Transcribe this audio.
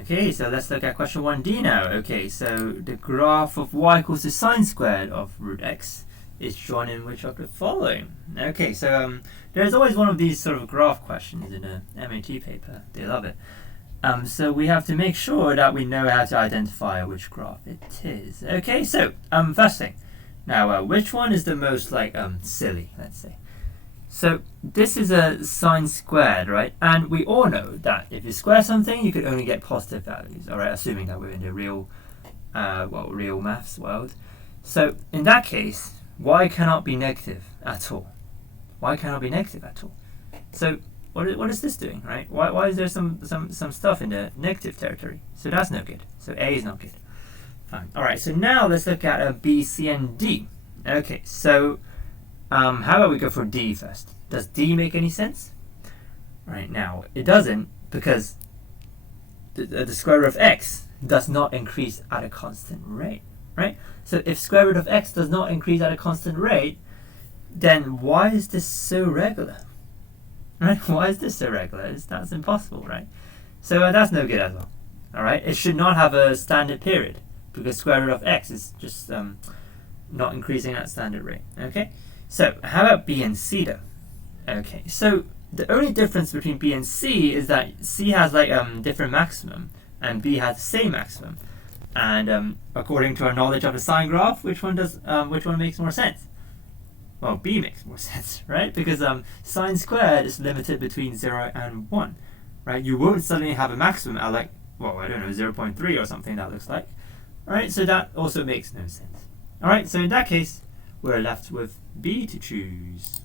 Okay, so let's look at question 1D now. Okay, so the graph of y equals the sine squared of root x is drawn in which of the following? Okay, so there's always one of these sort of graph questions in a MAT paper. They love it. So we have to make sure that we know how to identify which graph it is. Okay, so first thing. Now, which one is the most like silly, let's say? So this is a sine squared, right? And we all know that if you square something, you could only get positive values, all right? Assuming that we're in the real maths world. So in that case, y cannot be negative at all. Y cannot be negative at all. So what is this doing, right? Why is there some stuff in the negative territory? So that's no good. So A is not good. Fine. All right. So now let's look at B, C, and D. Okay. So how about we go for D first? Does D make any sense? Right now, it doesn't, because the square root of x does not increase at a constant rate, right? So if square root of x does not increase at a constant rate, then why is this so regular? Right? Why is this so regular? That's impossible, right? So that's no good as well. All right? It should not have a standard period, because square root of x is just not increasing at standard rate. Okay? So how about B and C though? Okay, so the only difference between B and C is that C has like different maximum and B has the same maximum. And according to our knowledge of the sine graph, which one makes more sense? Well, B makes more sense, right? Because sine squared is limited between 0 and 1, right? You won't suddenly have a maximum at like, well, I don't know, 0.3 or something that looks like. All right, so that also makes no sense. All right, so in that case, we're left with B to choose.